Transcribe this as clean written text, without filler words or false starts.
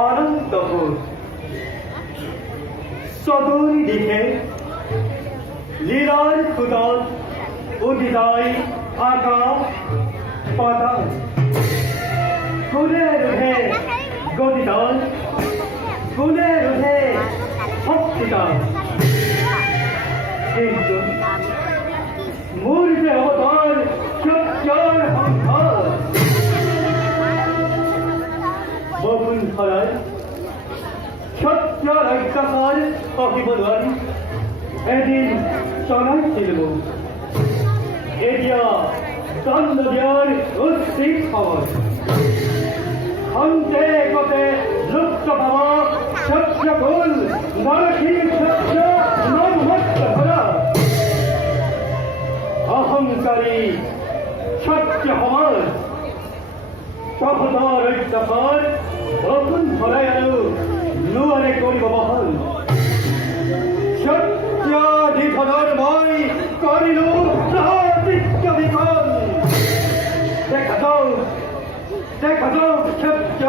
আনন্দপুর চতুর্দিকে লীলার খুদল উদিতায় আকাশ পাতাল গুণের উঠে গতিদল গুণের উঠে শক্তিদল কিন্তু মূর্তে অবতার সত্যর সংসার বকুণ্ঠলায় সত্যর অত্যাচার অভিবদন এদিন চলাইছিল এদিয়া চন্দ্রদিয়ার উচ্ছিক খবর অন্তে কতে লুপ্ত ভাবা সত্য কুল নরসিং সত্য নবমত্ত ভরা অহংকারী সত্য হবার সহদর ঐক্যপর বকুন ভরাই আলো নুয়ারে করিব বহল সত্যাধিধর মই করিল প্রতিজ্ঞ বিকল দেখা যাও সত্য